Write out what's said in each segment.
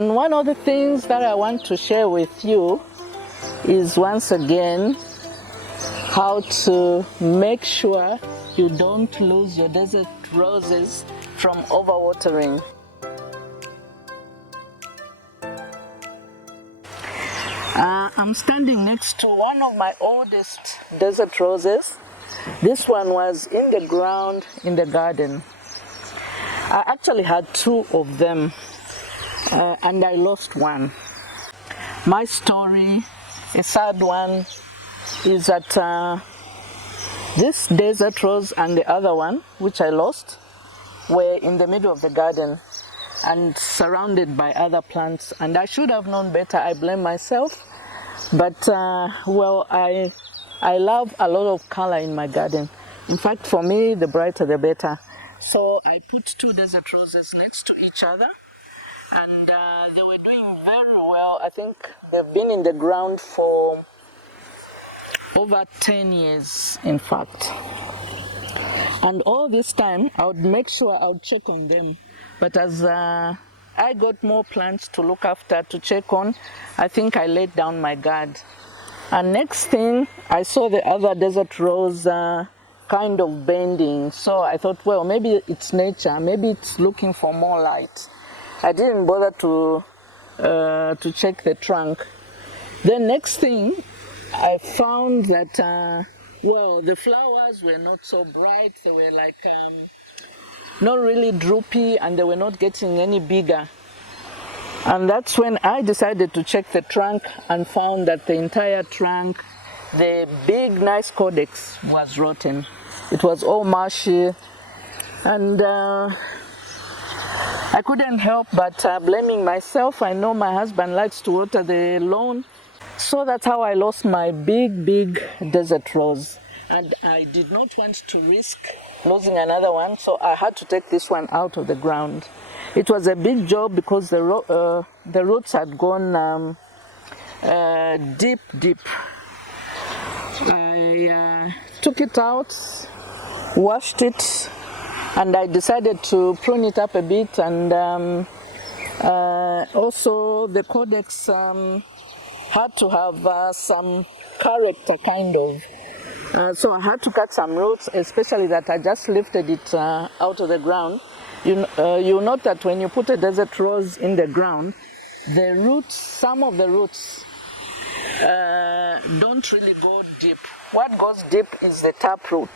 And one of the things that I want to share with you is once again how to make sure you don't lose your desert roses from overwatering. I'm standing next to one of my oldest desert roses. This one was in the ground in the garden. I actually had two of them and I lost one. My story, a sad one, is that this desert rose and the other one, which I lost, were in the middle of the garden and surrounded by other plants, and I should have known better. I blame myself, but well, I love a lot of color in my garden. In fact, for me, the brighter the better. So I put two desert roses next to each other, and they were doing very well. I think they've been in the ground for over 10 years, in fact. And all this time, I would make sure I would check on them. But as I got more plants to look after, to check on, I think I laid down my guard. And next thing, I saw the other desert rose kind of bending. So I thought, well, maybe it's nature. Maybe it's looking for more light. I didn't bother to check the trunk. Then next thing, I found that, well, the flowers were not so bright. They were like not really droopy, and they were not getting any bigger. And that's when I decided to check the trunk and found that the entire trunk, the big nice codex, was rotten. It was all marshy, and I couldn't help but blaming myself. I know my husband likes to water the lawn. So that's how I lost my big desert rose. And I did not want to risk losing another one, so I had to take this one out of the ground. It was a big job because the roots had gone deep. I took it out, washed it, and I decided to prune it up a bit. And also the codex had to have some character, kind of. So I had to cut some roots, especially that I just lifted it out of the ground. You note that when you put a desert rose in the ground, the roots, some of the roots don't really go deep. What goes deep is the tap root.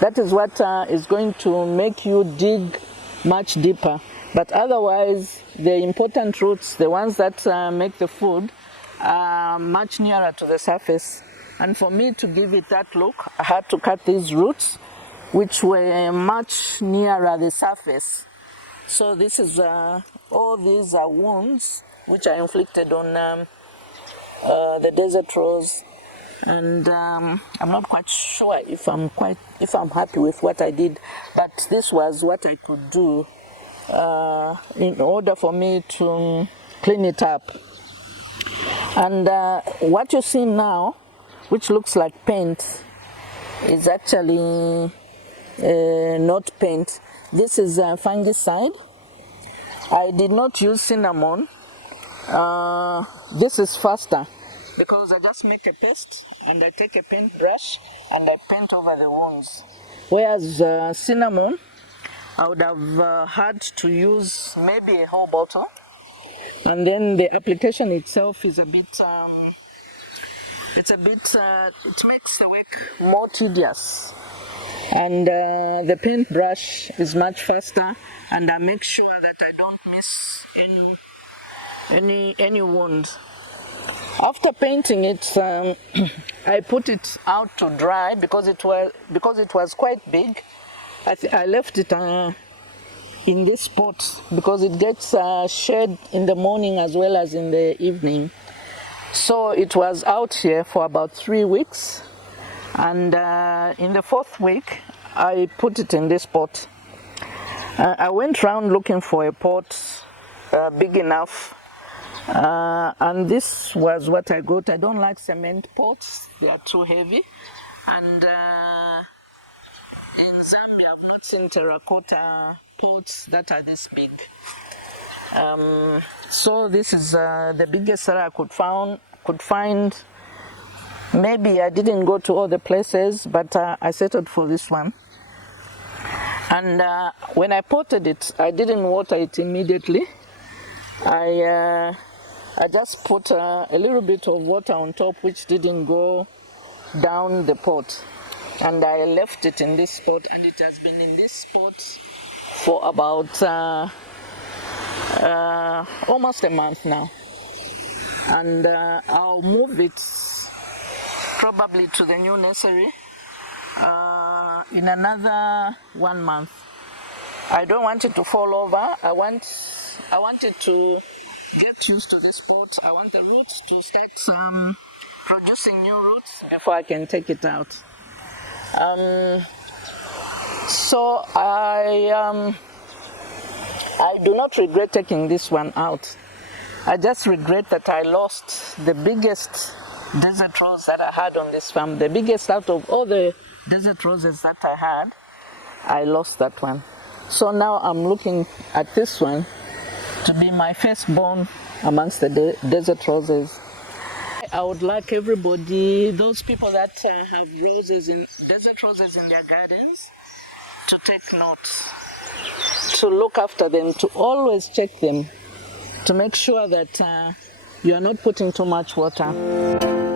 That is what is going to make you dig much deeper. But otherwise, the important roots, the ones that make the food, are much nearer to the surface. And for me to give it that look, I had to cut these roots, which were much nearer the surface. So this is, all these are wounds which I inflicted on the desert rose. And I'm not quite sure if I'm happy with what I did, but this was what I could do in order for me to clean it up. And what you see now, which looks like paint, is actually not paint. This is fungicide. I did not use cinnamon. This is faster because I just make a paste and I take a paint brush and I paint over the wounds. Whereas cinnamon, I would have had to use maybe a whole bottle, and then the application itself is a bit it makes the work more tedious. And the paintbrush is much faster, and I make sure that I don't miss any wound. After painting it, I put it out to dry because it was quite big. I left it in this spot because it gets shade in the morning as well as in the evening. So it was out here for about 3 weeks, and in the 4th week I put it in this pot. I went around looking for a pot big enough, and this was what I got. I don't like cement pots, they are too heavy, and in Zambia I've not seen terracotta pots that are this big. So this is the biggest that I could find. Maybe I didn't go to all the places, but I settled for this one. And when I potted it, I didn't water it immediately. I just put a little bit of water on top, which didn't go down the pot. And I left it in this spot, and it has been in this spot for about almost a month now. And I'll move it probably to the new nursery in another 1 month. I don't want it to fall over. I want it to get used to the spot. I want the roots to start producing new roots before I can take it out. So I do not regret taking this one out. I just regret that I lost the biggest desert rose that I had on this farm. The biggest out of all the desert roses that I had, I lost that one. So now I'm looking at this one to be my firstborn amongst the desert roses. I would like everybody, those people that have desert roses in their gardens, to take note, to look after them, to always check them, to make sure that you are not putting too much water.